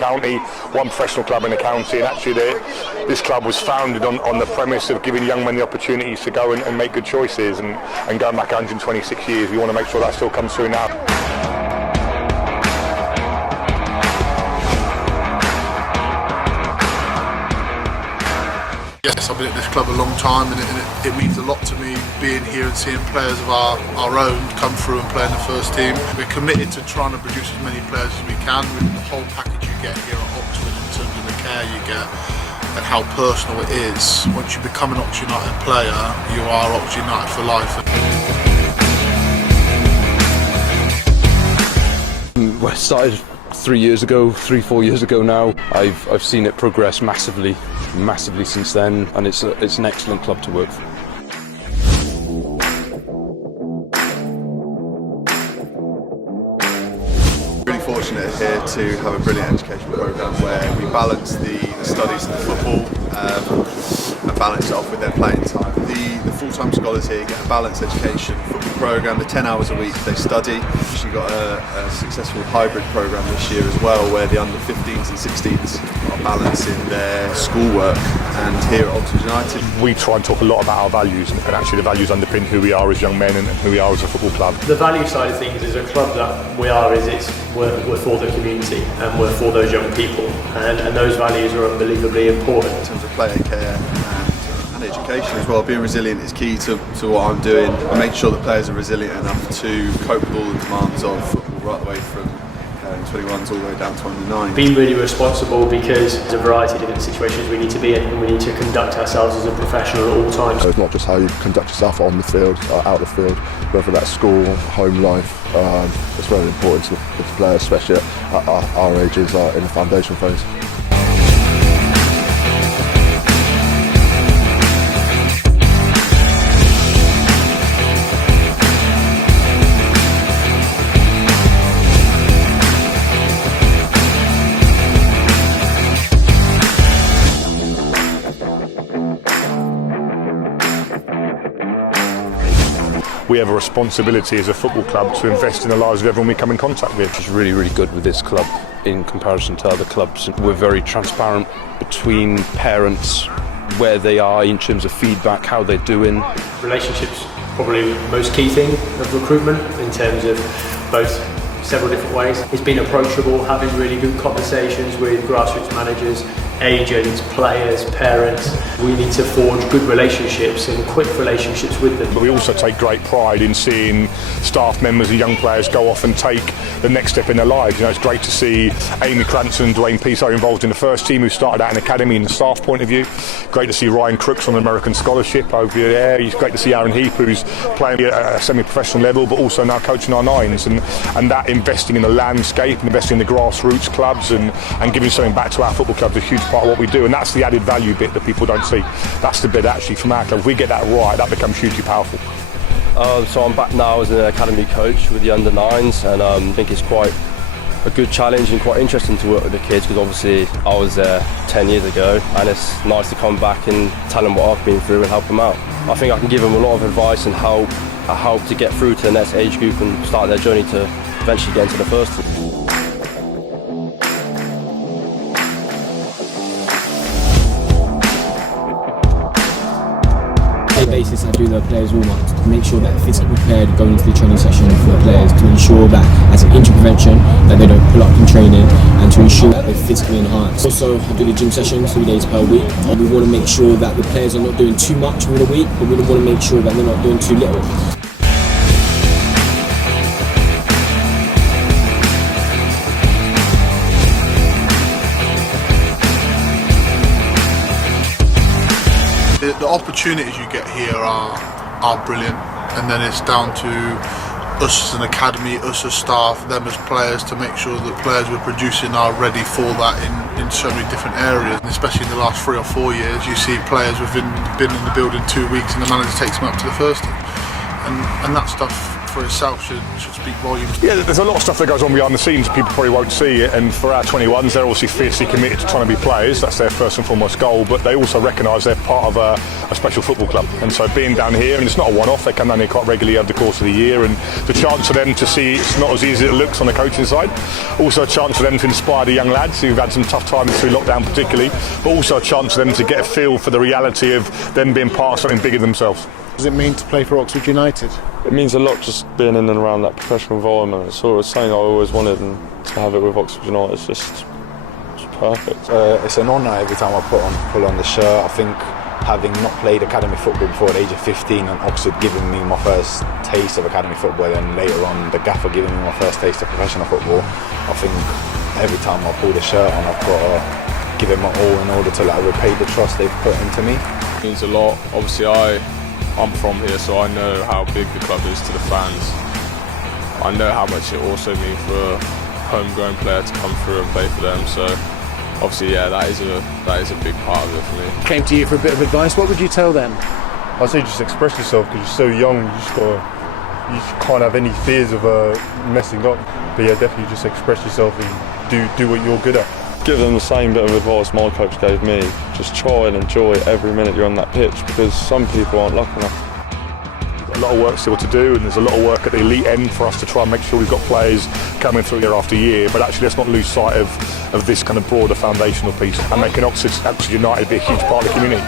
county, one professional club in the county, and actually this club was founded on the premise of giving young men the opportunities to go and make good choices, and going back 126 years, we want to make sure that still comes through now. Yes, I've been at this club a long time, and it means a lot to me being here and seeing players of our own come through and play in the first team. We're committed to trying to produce as many players as we can with the whole package you get here at Oxford in terms of the care you get and how personal it is. Once you become an Oxford United player, you are Oxford United for life. Well, I started 3 years ago, 4 years ago now. I've seen it progress massively since then, and it's an excellent club to work for. Really fortunate here to have a brilliant educational programme where we balance the studies and the football and balance it off with their playing time. The full-time scholars here get a balanced education football programme. The 10 hours a week they study. We've got a successful hybrid programme this year as well, where the under 15s and 16s are balancing their schoolwork. And here at Oxford United, we try and talk a lot about our values, and actually the values underpin who we are as young men and who we are as a football club. The value side of things is a club that we're for the community and we're for those young people, and those values are unbelievably important. In terms of player care and education as well, being resilient is key to what I'm doing. I make sure that players are resilient enough to cope with all the demands of football, right away from 21s all the way down to under 9. Being really responsible, because there's a variety of different situations we need to be in, and we need to conduct ourselves as a professional at all times. So it's not just how you conduct yourself on the field, out the field, whether that's school, home life. It's very important to the players, especially at our ages, in the foundation phase. We have a responsibility as a football club to invest in the lives of everyone we come in contact with. It's really, really good with this club in comparison to other clubs. We're very transparent between parents, where they are in terms of feedback, how they're doing. Relationships, probably the most key thing of recruitment, in terms of both several different ways. It's been approachable, having really good conversations with grassroots managers, agents, players, parents. We need to forge good relationships and quick relationships with them. But we also take great pride in seeing staff members and young players go off and take the next step in their lives. You know, it's great to see Amy Cranston and Dwayne Peace are involved in the first team, who started out in academy in the staff point of view. Great to see Ryan Crooks on an American scholarship over there. It's great to see Aaron Heap, who's playing at a semi-professional level, but also now coaching our nines. And that investing in the landscape and investing in the grassroots clubs and giving something back to our football clubs is a huge part of what we do, and that's the added value bit that people don't see. That's the bit actually from our club. If we get that right, that becomes hugely powerful. So I'm back now as an academy coach with the under 9s, and I think it's quite a good challenge and quite interesting to work with the kids, because obviously I was there 10 years ago, and it's nice to come back and tell them what I've been through and help them out. I think I can give them a lot of advice and help to get through to the next age group and start their journey to eventually get into the first team. Basis, I do the players warm-ups to make sure that they're physically prepared going into the training session for the players, to ensure that as an injury prevention that they don't pull up in training, and to ensure that they're physically enhanced. Also, I do the gym sessions 3 days per week. We want to make sure that the players are not doing too much within a week, but we want to make sure that they're not doing too little. The opportunities you get here are brilliant, and then it's down to us as an academy, us as staff, them as players, to make sure that players we're producing are ready for that in so many different areas. And especially in the last 3 or 4 years, you see players who've been in the building 2 weeks and the manager takes them up to the first team, and that stuff for itself should speak volumes. Yeah, there's a lot of stuff that goes on behind the scenes. People probably won't see it. And for our 21s, they're obviously fiercely committed to trying to be players. That's their first and foremost goal. But they also recognise they're part of a special football club. And so being down here, and it's not a one-off, they come down here quite regularly over the course of the year. And the chance for them to see it's not as easy as it looks on the coaching side. Also a chance for them to inspire the young lads who've had some tough times through lockdown particularly. But also a chance for them to get a feel for the reality of them being part of something bigger than themselves. What does it mean to play for Oxford United? It means a lot just being in and around that professional environment. It's sort of something I always wanted, and to have it with Oxford United is just perfect. It's an honour every time I pull on the shirt. I think having not played academy football before at the age of 15 and Oxford giving me my first taste of academy football, and later on the gaffer giving me my first taste of professional football, I think every time I pull the shirt on, I've got to give it my all in order to repay the trust they've put into me. It means a lot. Obviously I'm from here, so I know how big the club is to the fans. I know how much it also means for a homegrown player to come through and play for them. So obviously, yeah, that is a big part of it for me. Came to you for a bit of advice. What would you tell them? I'd say just express yourself, because you're so young. You just can't have any fears of messing up. But yeah, definitely just express yourself and do what you're good at. Give them the same bit of advice my coach gave me. Just try and enjoy every minute you're on that pitch, because some people aren't lucky enough. A lot of work still to do, and there's a lot of work at the elite end for us to try and make sure we've got players coming through year after year. But actually, let's not lose sight of this kind of broader foundational piece and making Oxford United be a huge part of the community.